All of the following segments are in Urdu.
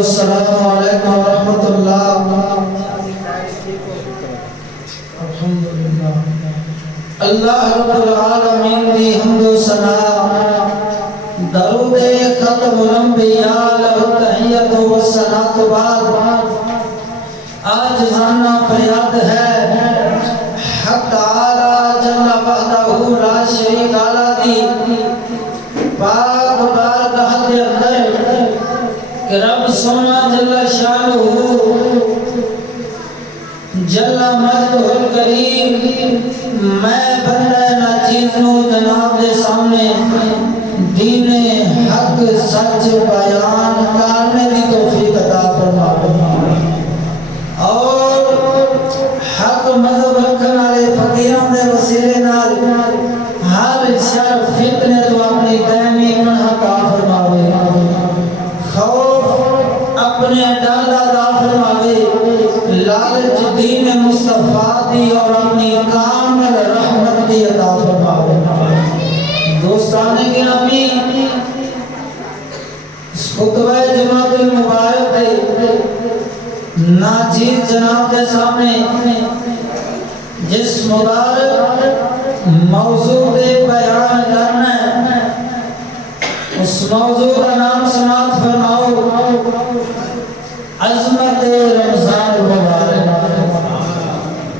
السلام علیکم ورحمۃ اللہ. الحمدللہ اللہ رب العالمین دی حمد و ثنا درود ختم الانبیاء لہ تحیت و ثنا بعد آج زانہ فریاد ہے حق تعالی جل وحدہ لا شریک لی دی پاک بارگاہ دے اندر کہ رب سونا جل شانہ جل مجدہ الکریم میں بندہ ناچیز نو جناب دے سامنے دین حق سچ بیان کرنے دی توفیق عطا فرمائے اور حق مذہب رکھنے والے فقیران دے وسیلے نال ہر شر فتنے تو اپنی دائمی پناہ عطا فرمائے خوف اپنے ڈر عطا فرمائے لالچ دین مصطفیٰ دی اور اپنی کامل رحمت دی عطا فرمائے. دوستان گرامی اس خطبہ جمعۃ المبارک دے ناچیز جناب کے سامنے جس مبارک موضوع دے بیان کرنا ہے اس موضوع کا نام سماعت فرماؤ عظمت رمضان المبارک.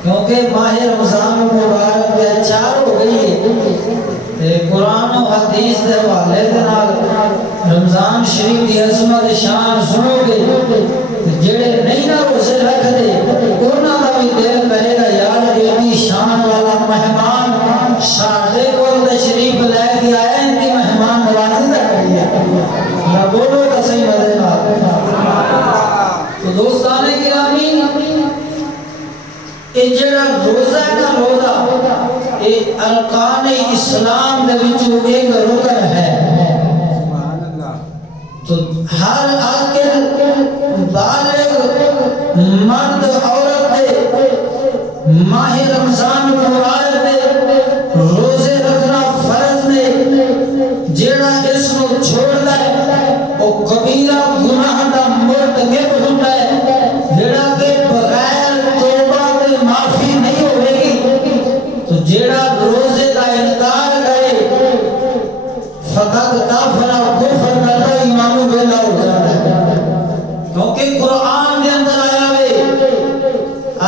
کیونکہ ماہ رمضان المبارک بے چار ہو گئی ہے قرآن و حدیث دے حوالے دے نال رمضان شریف دی عظمت شان سنو گے جڑے نہیں نہ روزے رکھ دے انہاں دا بھی دل کرے گا یار اتنی شان والا مہمان ساڈے کول تشریف لے کے آئے ان کی مہمان نوازی دا کریے نہ بولو تو صحیح مزے نال. تو دوستان گرامی یہ جڑا روزہ ہے نا روزہ یہ ارکان اسلام دے وچوں ایک رکن ہے. تو ہر عاقل بالغ مرد عورت دے ماہ رمضان مبارک دے روزے رکھنا فرض نے. جڑا اس کو چھوڑدا ہے وہ کبیرہ گناہ دا مرتکب ہوندا ہے. جڑا کہ بغیر توبہ دے معافی نہیں ہوے گی. تو جڑا روزے دا انکار کرے فقط کافر اور کفر کرتا ایمان و ویلا ہو جاتا ہے. کیونکہ قرآن کے اندر آیا ہے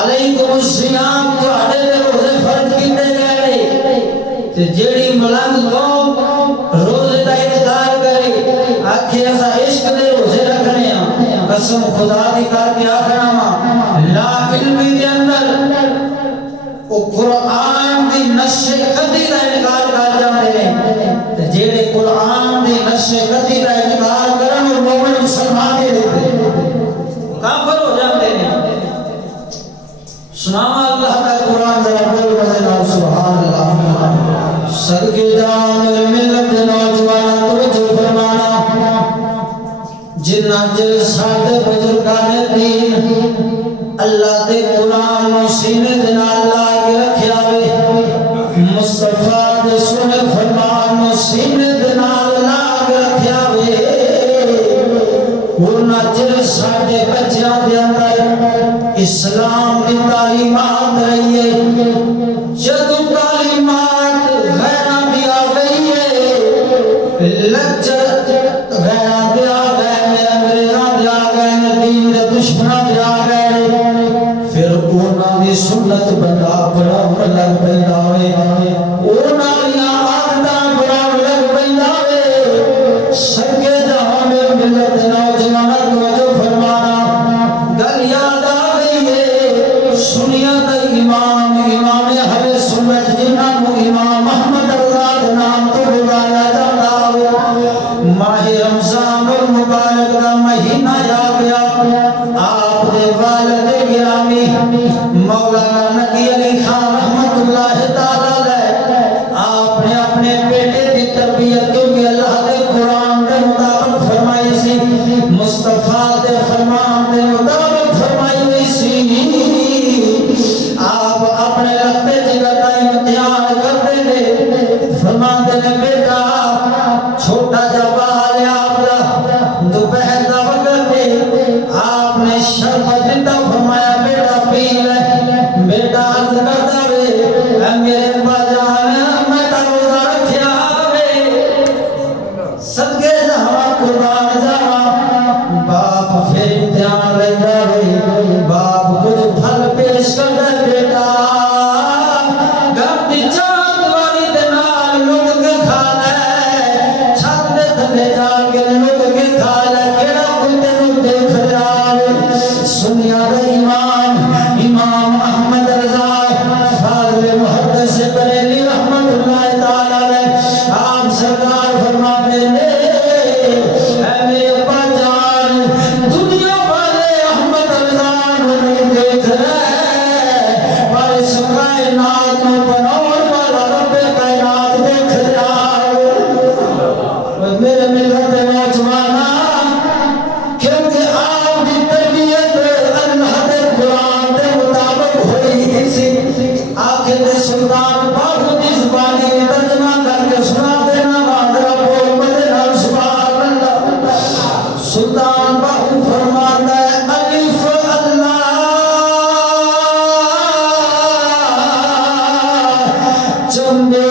علیکم الصیام تہاڈے تے روزے فرض کیتے گئے تے جیڑی ملنگ قوم روزے دا انکار کرے آکھے اسا عشق دے روزے رکھنے ہاں قسم خدا دی کر کے آکھنا وا لا علمی دے اندر او قرآن دی نشر قدی دا انکار کر جاندے نے تے جیڑے قرآن دی نشر قدی دا انکار کرن او مومن مسلمان دے کافر ہو جاتے ہیں. سناوا اللہ کا قرآن ذرا بول مزے نال سبحان اللہ. صدقے جا میرے ملت دے نوجوان توجہ فرمانا جنہ جل ساڈے بزرگان دین اللہ دے قرآن نو سینے دے نال لا کے رکھیا وے مصطفیٰ دے سنے فرمان نو سینے دے نال لا کے رکھیا وے. انہاں جل ساڈے بچیاں دے اندر اسلام دی تعلیمات رہی ہے. جدوں تعلیمات غیراں دی آ گئی ہے لچر غیراں دی آ گئے انگریزاں دی آ گئے دین دے دشمناں دی آ گئے پھر انہاں دی سنت بنا بناون لگ پیندا وے انہاں دی عادتاں بناون لگ پیندا وے. سکے جہاں میں ملت نوجوان توجہ فرمانا گل یاد آ گئی ہے سنیا دا امام اہل سنت جنہاں نو امام محمد اللہ دے نام تو بلایا جاتا ہے. ماہ رمضان المبارک دا مہینہ آ گیا. آپ دے والد گرامی مولانا نبی علی خان رحمت اللہ تعالی علیہ آپ نے اپنے بیٹے کی تربیت کیونکہ اللہ دے قرآن دے مطابق فرمائی سی مصطفیٰ دے فرمان دے مطابق فرمائی ہوئی سی. آپ اپنے رکھتے جگر کا امتحان کرتے تھے فرماتے نے بیٹا چھوٹا جا بال آپ دا دوپہر دا وقت پھر امتحان لیتا ہے باپ کچھ پھل پیش کر دے بیٹا گھر دی چاند والی دے نال لوگ کے کھا لے چھت دے تھلے جا کے لوگ کے کھا لے کیڑا کوئی تینوں دیکھ رہا ہے سنیا دا امام احمد رضا فاضل محدث بریلی رحمت اللہ تعالی علیہ آپ سرکار فرماتے ہیں اے میرے ابا جان دنیا والے احمد رضا کو نہیں دیکھ رہے پر اس کائنات میں بناؤ والا رب کائنات دیکھ رہا ہے میرے ملت نوجوانا کیونکہ آپ کی تربیت اللہ دے قرآن دے مطابق ہوئی سی آخر سلطان باہو دی زبانی ترجمہ کر کے سنا دینا مادرہ بول مدینہ سبحان اللہ سلطان باہو فرماتا ہے الف اللہ چندے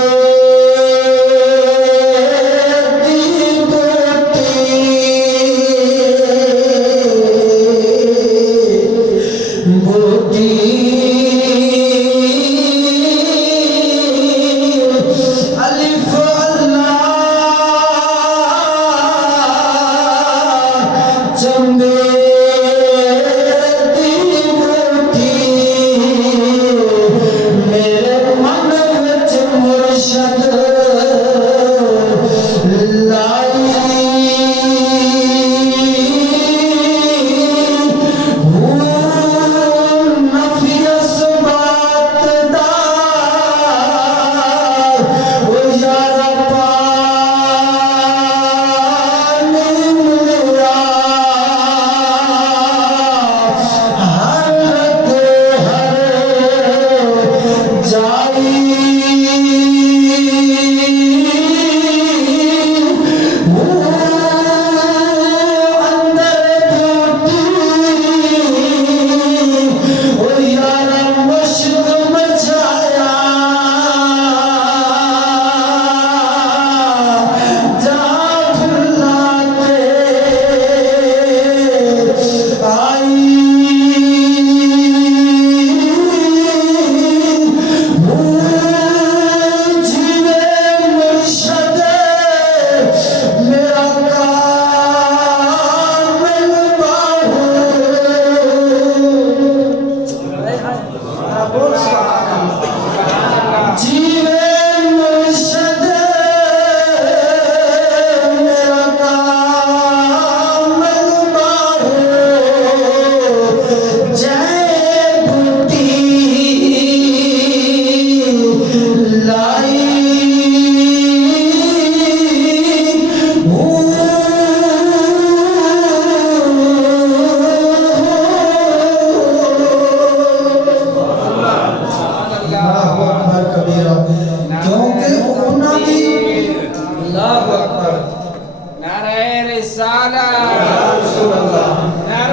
نعرہ